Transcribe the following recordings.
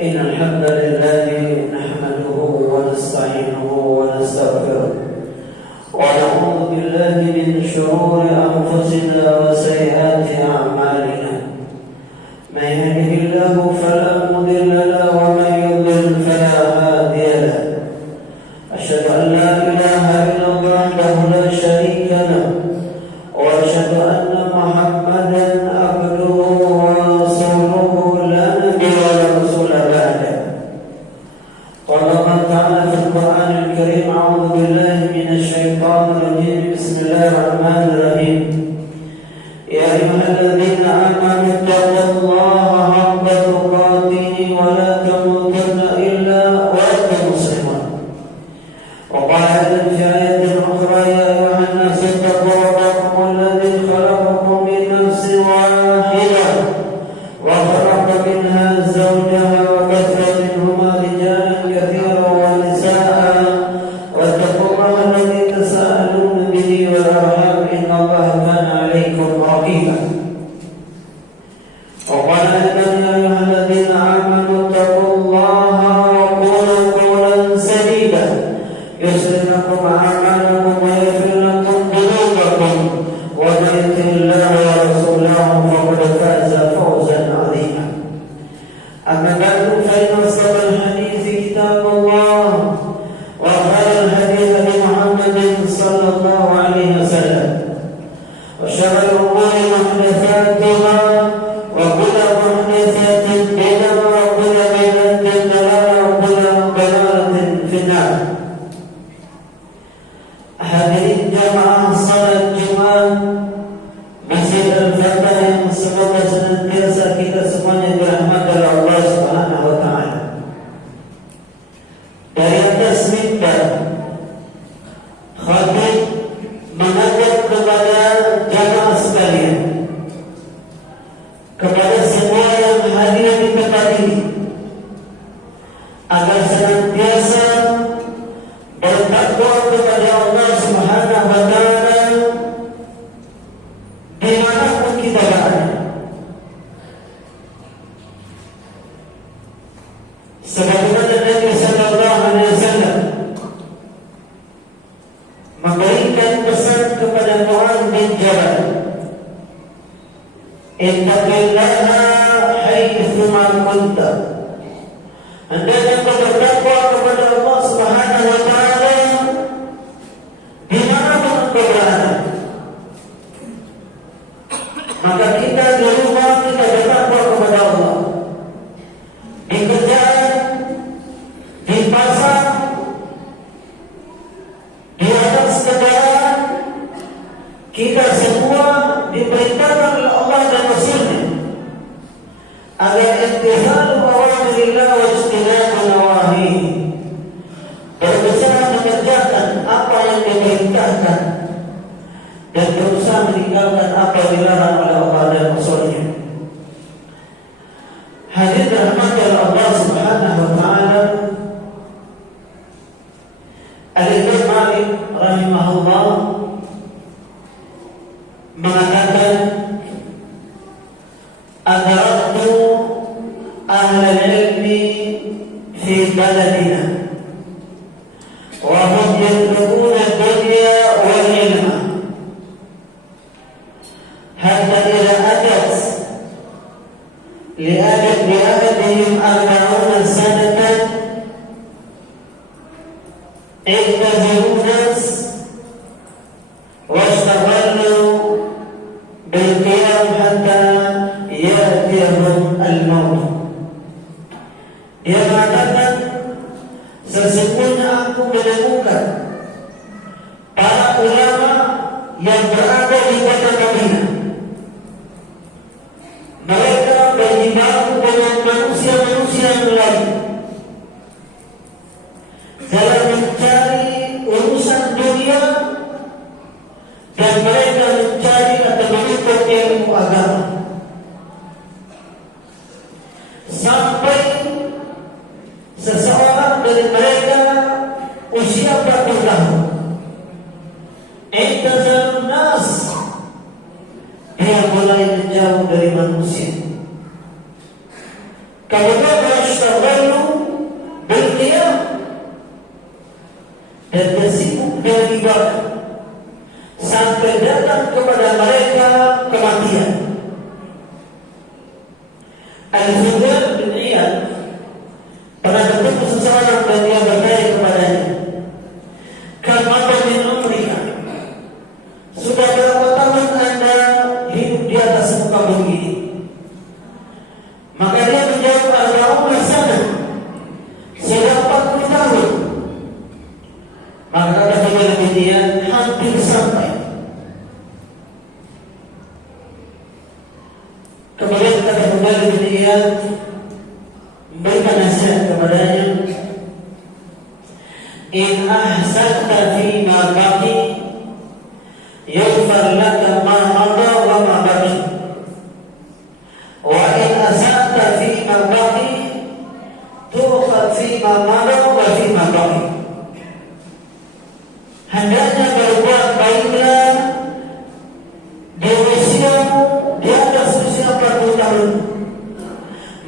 إن الحمد لله نحمده ونستعينه ونستغفره ونعوذ بالله من شرور أنفسنا وسيئات أعمالنا من يهده الله فلا مضل له ومن يضلل فلا هادي له أشهد أن لا إله إلا الله وحده لا شريك له وأشهد أن محمدا عبده ورسوله لا نبي ولا رسول بعده. قال الله تعالى في القرآن الكريم: أعوذ بالله من الشيطان الرجيم. بسم الله الرحمن الرحيم. يا أيها الذين آمنوا اتقوا الله حق تقاته ولا تموتن إلا وأنتم مسلمون. وقال في آية أخرى: يا أيها الناس اتقوا ربكم الذي خلقكم من نفس واحدة وخلق منها زوجها وبث منهما رجالا كثيرا ونساء واتقوا الله الذي تساءلون به والأرحام إن الله كان عليكم رقيبا. وقال أيضا: يا أيها الذين آمنوا اتقوا الله وقولوا قولا سديدا يصلح لكم أعمالكم ويغفر لكم ذنوبكم ومن يطع الله ورسوله فقد فاز فوزا عظيما. أما بعد فإن أصدق الحديث كتاب الله وخير الهدي هدي محمد صلى الله عليه وسلم وشر الأمور محدثاتها وكل محدثة بدعة وكل بدعة ضلالة وكل ضلالة في النار. Hadirin jamaah salat Jumat Masjid Al-Fatah yang semoga senantiasa kita semuanya dirahmati oleh Allah Subhanahu wa taala. Dari atas mimbar khatib mengajak kepada jamaah sekalian, kepada semua yang hadir di tempat ini, agar senantiasa bertakwa kepada Allah Subhanahu wa taala dimanapun kita berada. Sebagaimana Nabi sallallahu alaihi wasallam memberikan pesan kepada Mu'adz bin Jabal, "Ittaqillaha haitsu ma kunta." Hendaknya kau bertakwa kepada Allah Subhanahu wa taala dimanapun engkau berada. Maka kita di rumah kita bertakwa kepada Allah, di kerjaan, di pasar, di atas kendaraan, kita semua diperintahkan oleh Allah dan Rasul-Nya agar imtithal awamirillah wa ijtinabu nawahi, berusaha mengerjakan apa yang diperintahkan dan berusaha meninggalkan apa yang dilarang oleh Allah dan Rasul-Nya. Hadirin dirahmati oleh Allah Subhanahu wa taala, Al-Imam Malik rahimahullah mengatakan, "Adraktu ahlal ilmi fi baladina wa hum yatlubuna ad-dunya wal ilma hatta idza atat li'ahadihim 40 sanatan i'tazalu nas wastaghallu bil qiyam hatta ya'tiyahum al-maut." Dia mengatakan, sesungguhnya aku menemukan para ulama yang berada di kota Madinah. Mereka berjibaku dengan manusia-manusia yang lain dalam mencari urusan dunia, dan mereka mencari atau menuntut ilmu agama sampai seseorang dari mereka usia 40 tahun. I'tazalun nas, dia mulai menjauh dari manusia. Kemudian yastaghallu bil qiyam, dan dia sibuk dengan ibadah sampai datang kepada mereka kematian. Al-Fudail bin Iyad pernah bertemu seseorang dan dia bertanya kepadanya, "Kam mata min umrika?" Sudah berapa tahun Anda hidup di atas muka bumi ini? Maka dia menjawab, "Arba'una sana." Sudah 40 tahun. Maka kata Fudail bin Iyad, hampir sampai. Kemudian kata Fudail bin Iyad memberikan nasihat kepadanya, "In ahsanta fi ma baqi yughfar laka ma madha wa ma baqi, wa in asanta fi ma baqi tu'khad fi ma madha wa fi ma baqi." Hendaknya berbuat baiklah di usiamu di atas usia 40 tahun,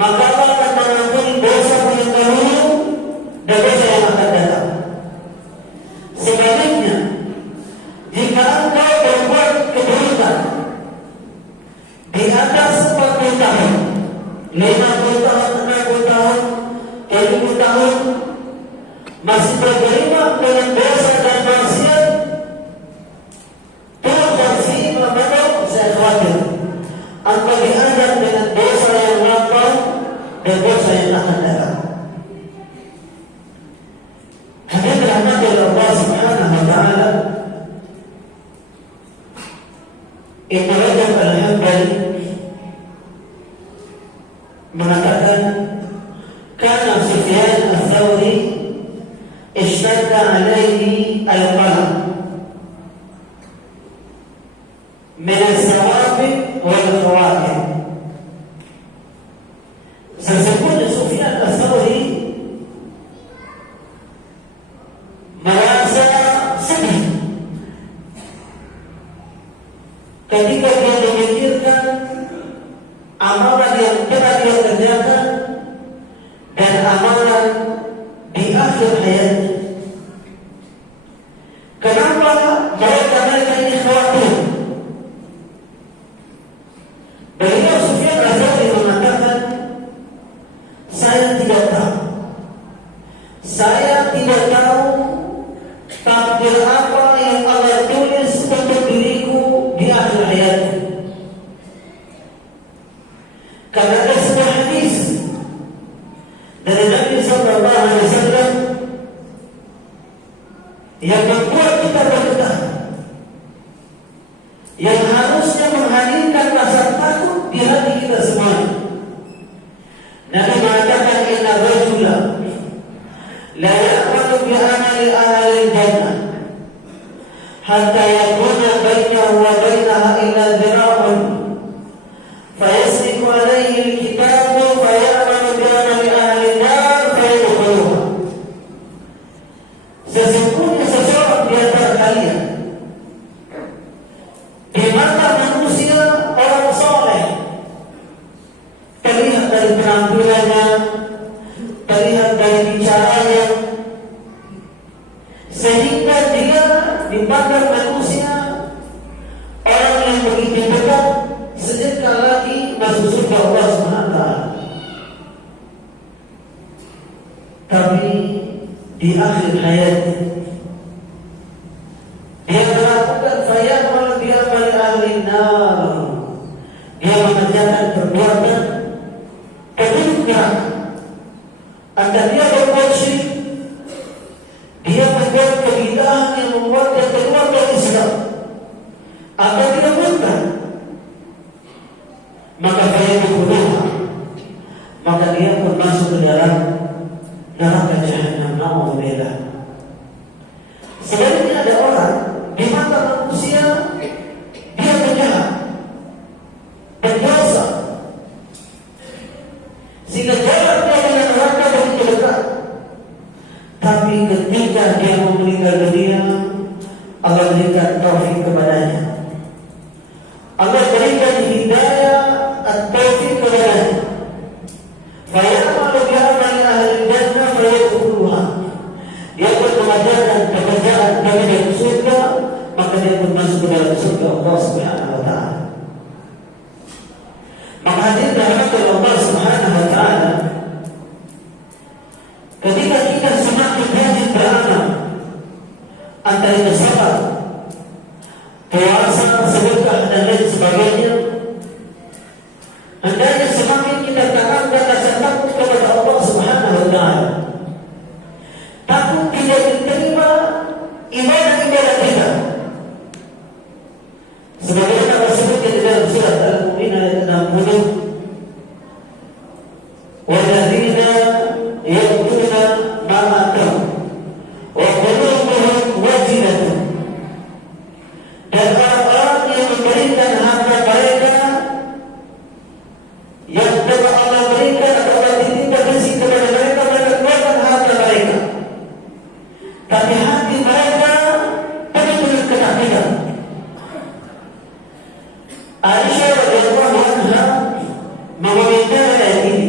maka Allah akan mengampuni dosa yang dahulu dan dosa yang akan datang. Sebaliknya, jika engkau berbuat keburukan di atas 40 tahun, 50 tahun, 60 tahun, 70 tahun, masih bergelimang dengan dosa dan maksiat, terjadi memang saya khawatir engkau diadab dengan dosa yang lampau dan dosa yang akan datang. Hadirin dirahmati oleh Allah Subhanahu wa taala, Ibnu Rajab Al-Hambali mengatakan, "Kana Sufyan Ats-Tsauri ishtadda alaihi al-qalam min as-sawabi wal khawatim." Sesungguhnya Sufyan Ats-Tsauri merasa sedih ketika dia memikirkan amalan yang telah dia kerjakan dan amalan di akhir hayatnya. Kenapa mereka ini khawatir? Beliau Sufyan Ats-Tsauri mengatakan, saya tidak tahu takdir apa yang Allah tulis untuk diriku di akhir hayatku. Karena ada sebuah hadis dari Nabi Sallallahu Alaihi Wasallam yang membuat kita bergetar, yang harusnya menghadirkan rasa takut di hati kita semua. Nabi mengatakan, "Inna rajula la ya'malu bi amali ahli jannah hatta yakuna bainahu wa bainaha illa dhira'un fayasbiqu alayhi al-kitabu faya'malu bi amali ahli nar fayadkhuluha." Sesungguhnya seseorang di antara kalian di mata manusia orang soleh, terlihat dari penampilannya, terlihat dari bicaranya, sehingga dia dipandang manusia orang yang begitu dekat, sejengkal lagi masuk surga Allah SWT. Tapi di akhir hayatnya dia melakukan fayamal bi'amal ahli nar, dia mengerjakan perbuatan keburukan. Antara dia berbuat syirik, dia membuat kebid'ahan yang membuat dia keluar dari Islam, atau dia murtad, maka maka dia pun masuk ke dalam neraka jahanam. Na'udzubillah. Sebaliknya ada orang di mata manusia dia penjahat, berdosa, sehingga jarak dia dengan neraka begitu dekat. Tapi ketika dia mau meninggal dunia, Allah berikan taufik kepadanya, Allah berikan hidayah at-taufik kepadanya. Fayamalu bi'amali dia pun masuk ke dalam surga Allah Subhanahu wa taala. Maka hadirin dirahmati Allah Subhanahu wa taala, ketika kita semakin rajin beramal, antara salat, puasa, sedekah dan lain sebagainya, hendaknya semakin kita tanamkan rasa takut kepada Allah Subhanahu wa taala. Takut tidak diterima ibadah-ibadah kita. Sebagaimana Allah sebutkan di dalam surat Al-Mu'min ayat 60, "Walladzina yaqtuluna ma ataw wa qulubuhum wajilatun." Dan orang-orang yang memberikan harta mereka, yang telah Allah berikan atau Allah titipkan rezeki kepada mereka, mereka keluarkan harta mereka, tapi hati mereka penuh dengan ketakutan. Aisyah radhiyallahu anha mengomentari ayat ini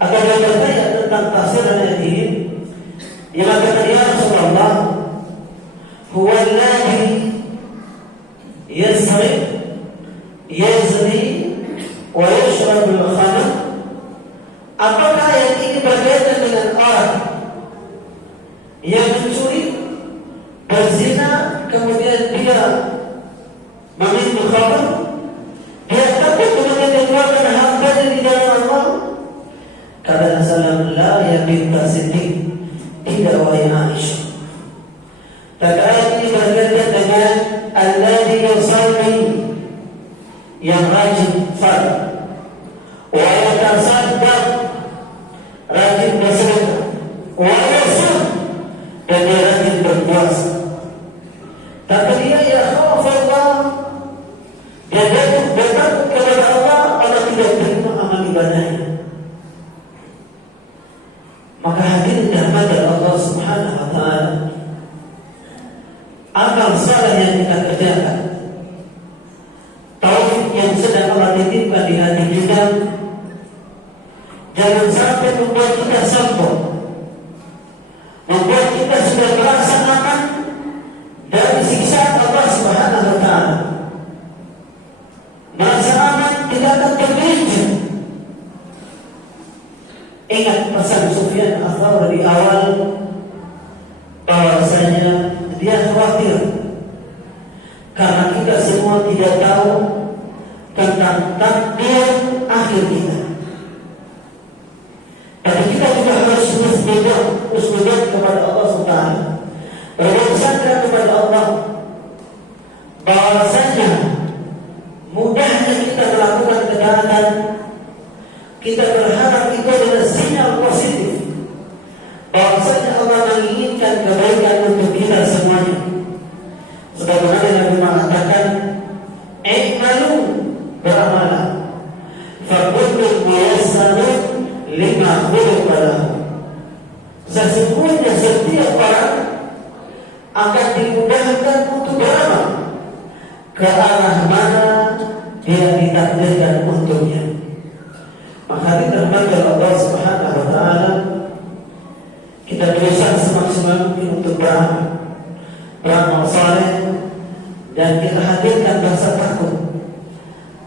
agar dia bertanya tentang tafsir ayat ini. Dia mengatakan, "Ya Rasulullah, huwa alladhi yazni wa yashrabul khamr." Apakah ayat ini berkaitan dengan orang yang mencuri, berzina, kemudian dia meminum khamr, dia takut kemudian dia keluarkan hartanya di jalan Allah? Kata Rasulullah, "La ya binta Siddiq." Tidak, wahai Aisyah. Tapi ayat ini berkaitan dengan alladhi yusalli, yang rajin salat, wa yatasaddaq, rajin bersedekah, wa yasum, dan dia rajin berpuasa. Tapi dia ya khawfallah, dia bertakut kepada Allah, Allah tidak terima amal ibadahnya. Maka hadirin dirahmati Allah Subhanahu wa taala, amal saleh yang kita kerjakan, taufik yang sedang Allah titipkan di hati kita, jangan sampai membuat kita sombong, membuat kita sudah merasa aman dari siksaan Allah Subhanahu wa taala, merasa aman tidak akan tergelincir. Ingat pesan Sufyan Ats-Tsauri di awal, bahwasanya dia khawatir karena kita semua tidak tahu tentang takdir akhir kita. Tapi kita juga harus husnuzon kepada Allah Subhanahu, bersandar kepada Allah, bahwasanya mudahnya kita melakukan kejahatan, kita berharap itu adalah sinyal positif bahwasanya Allah menginginkan kebaikan untuk kita semuanya. Sebagaimana Nabi mengatakan, "I'malu", beramalah, "Fakullun muyassarun lima khuliqa lahu." Sesungguhnya setiap orang akan dimudahkan untuk beramal ke arah mana dia ditakdirkan untuknya. Maka dirahmati Allah Subhanahu wa taala, kita berusaha semaksimal mungkin untuk beramal saleh, dan kita hadirkan rasa takut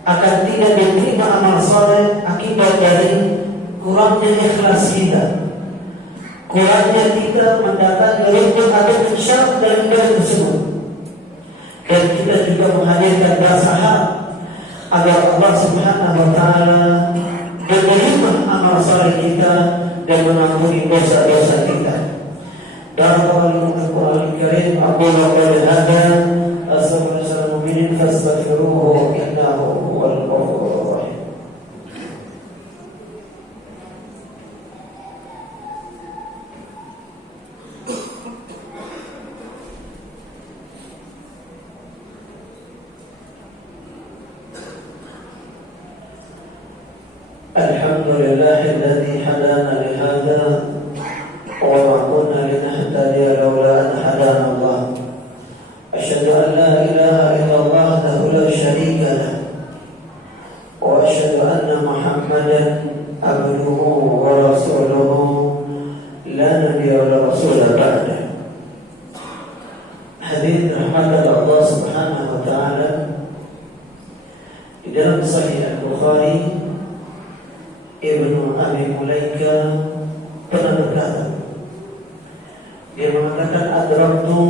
akan tidak diterima amal saleh akibat dari kurangnya ikhlas kita, kurangnya kita mendapat rukun atau syarat dalam ibadah tersebut. Dan kita juga menghadirkan rasa harap agar Allah Subhanahu wa taala menerima amal saleh kita dan mengampuni dosa-dosa kita. Barakallahu fiikum Al-Qur'anul Karim. Aqulu qawli hadza astaghfirullahal mu'minin fastaghfiruhu innahu huwal ghafurur rahim. Alhamdulillahilladzi hadana li hadza wa ma kunna linahtadiya laula an hadana Allah. Asyhadu an la ilaha illallah wahdahu la syarika lah, wa asyhadu anna Muhammadan abduhu wa rasuluhu la nabiyya wa la rasula ba'da. Hadirin rahmatan Allah Ibnu Abi Mulaika pernah berkata, dia mengatakan adraktu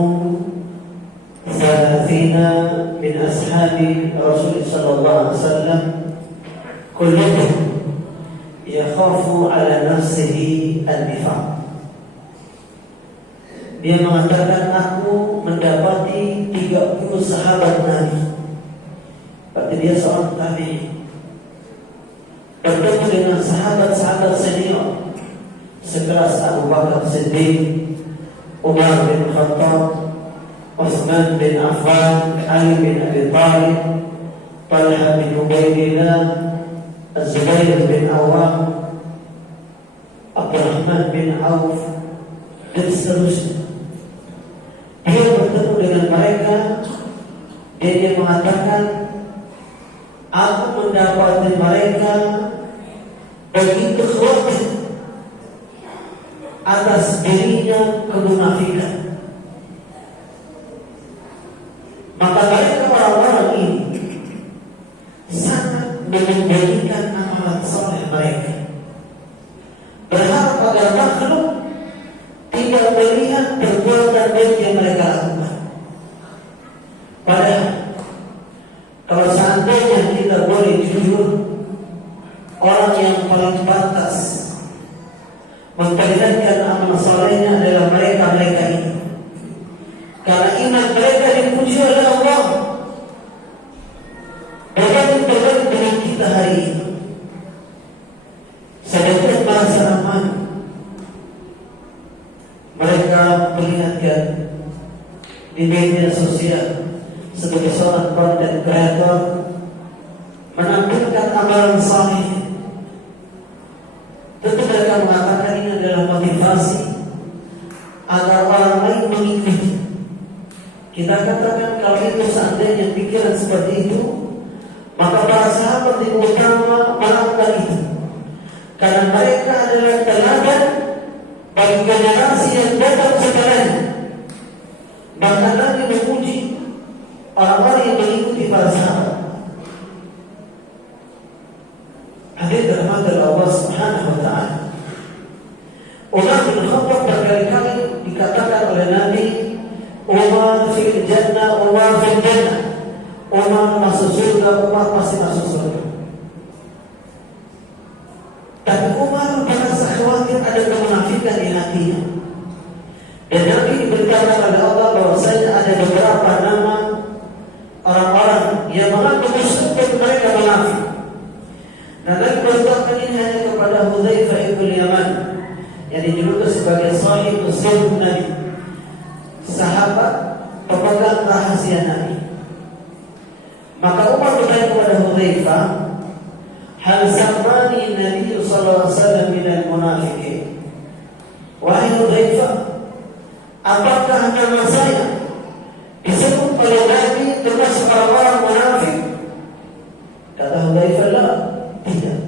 thalathina min ashabi Rasul sallallahu alaihi wasallam kulluhum yakhafu ala nafsihi an-nifaq. Dia mengatakan aku mendapati 30 sahabat Nabi. Berarti dia seorang tabi'in. Bertemu dengan sahabat-sahabat senior sekelas Abu Bakar Siddiq, Umar bin Khattab, Utsman bin Affan, Ali bin Abi Thalib, Talha bin Ubaidillah, Az-Zubair bin Awam, Abdurrahman bin Auf, dan seterusnya. Dia bertemu dengan mereka dan dia mengatakan, aku mendapati mereka begitu khawatir atas dirinya kemunafikan. Maka mereka orang-orang ini sangat menjadikan amalan saleh mereka, berharap agar makhluk tidak melihat perbuatan baik yang mereka lakukan. Padahal kalau seandainya kita boleh jujur, orang yang paling pantas memperlihatkan amal salehnya adalah mereka-mereka ini. Karena iman mereka dipuji oleh Allah. Berbanding dengan kita hari ini, sedangkan bahasa aman mereka perlihatkan di media sosial sebagai seorang content creator, menampilkan amalan saleh. Tentu mereka mengatakan ini adalah motivasi agar orang lain mengikuti. Kita katakan kalau itu seandainya pikiran seperti itu, maka para sahabat yang utama melakukan itu, karena mereka adalah teladan bagi generasi yang datang setelahnya. Bahkan Nabi memuji orang-orang yang mengikuti para sahabat. Hadits rahmat Allah Subhanahu wa taala. Umar bin Khattab berkali-kali dikatakan oleh Nabi, Umar fil jannah, Umar fil jannah. Umar masuk surga, Umar pasti masuk surga. Tapi Umar merasa khawatir ada kemunafikan di hatinya. Dan Nabi diberitakan oleh Allah bahwasanya ada beberapa nama orang-orang yang mengaku muslim dan mereka munafik. Nah, Nabi beritakan ini hanya kepada Hudzaifah bin Yaman yang dijuluki sebagai sahib sirr Nabi, sahabat pemegang rahasia Nabi. Maka Umar bertanya kepada Hudzaifah, hal samani Nabi sallallahu alaihi wasallam minal munafiqin? Wahai Hudzaifah, apakah nama saya disebut oleh Nabi termasuk orang-orang munafik? Kata Hudzaifah, la, tidak.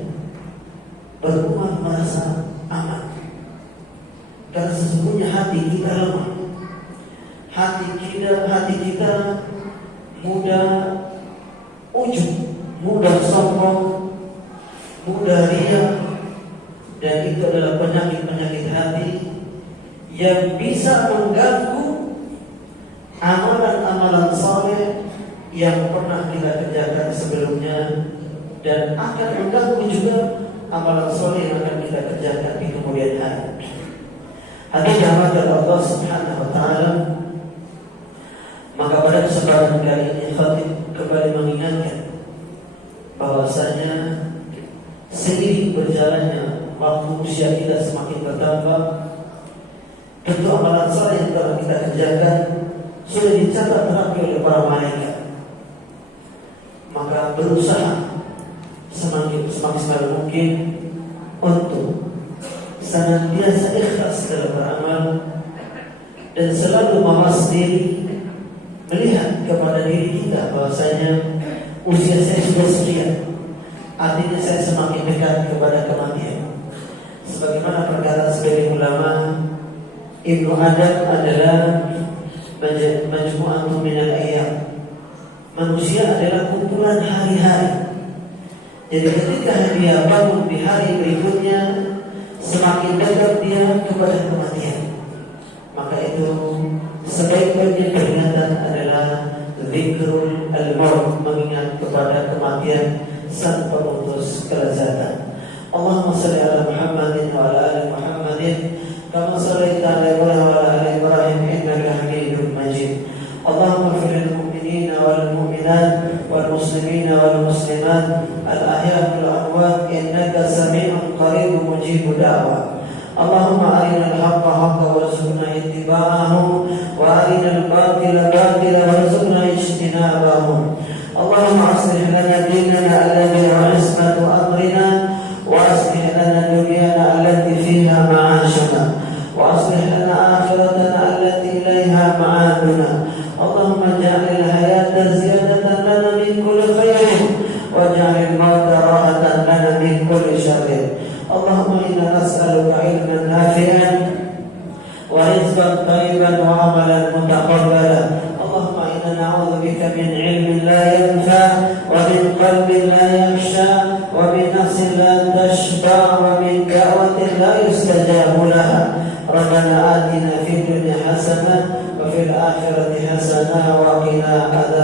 Umar merasa aman, karena sesungguhnya hati kita lemah, hati kita mudah ujub, mudah sombong, mudah riya, dan itu adalah penyakit-penyakit hati yang bisa mengganggu amalan-amalan saleh yang pernah kita kerjakan sebelumnya, dan akan mengganggu juga amalan saleh yang akan kita kerjakan di kemudian hari. Hadis dari Allah Subhanahu wa taala. Maka pada kesempatan kali ini khatib kembali mengingatkan bahwasanya seiring berjalannya waktu usia kita semakin bertambah, tentu amalan saleh yang telah kita kerjakan sudah dicatat terapi oleh para malaikat. Maka berusaha semaksimal mungkin untuk senantiasa ikhlas dalam beramal dan selalu mawas diri, melihat kepada diri kita bahwasanya usia saya sudah sekian, artinya saya semakin dekat kepada kematian. Sebagaimana perkataan sebagian ulama, Ibnu Adam adalah majmu'atun minal ayyam. Manusia adalah kumpulan hari-hari Jadi ketika dia bangun di hari berikutnya, semakin dekat dia kepada kematian. Maka itu sebaik-baiknya peringatan adalah zikrul al-maut, mengingat kepada kematian sang pemutus kelezatan. Allahumma shalli ala Muhammadin wa ala ali Muhammadin kama shallaita ala Ibrahim wa ala ali Ibrahim innaka Hamidum Majid. Allahumma ighfir lil mu'minina wal mu'minat والمسلمين والمسلمات الأحياء والأموات إنك سميع قريب مجيب دعوة. اللهم أرنا الحق حقا وارزقنا اتباعه وأرنا الباطل باطلا وارزقنا اجتنابه. اللهم أصلح لنا ديننا الذي هو عصمة أمرنا وأصلح لنا دنيانا التي فيها معاشنا وأصلح لنا آخرتنا التي إليها معادنا. اللهم اجعل الحياة زيادة لنا من كل خير واجعل الموت راحة لنا من كل شر. اللهم إنا نسألك علما نافعا ورزقا طيبا وعملا متقبلا. اللهم إنا نعوذ بك من علم لا ينفع ومن قلب لا يخشى ومن نفس لا تشبع ومن دعوة لا يستجاب لها. ربنا آتنا في الدنيا حسنة وفي الآخرة حسنة وقنا عذاب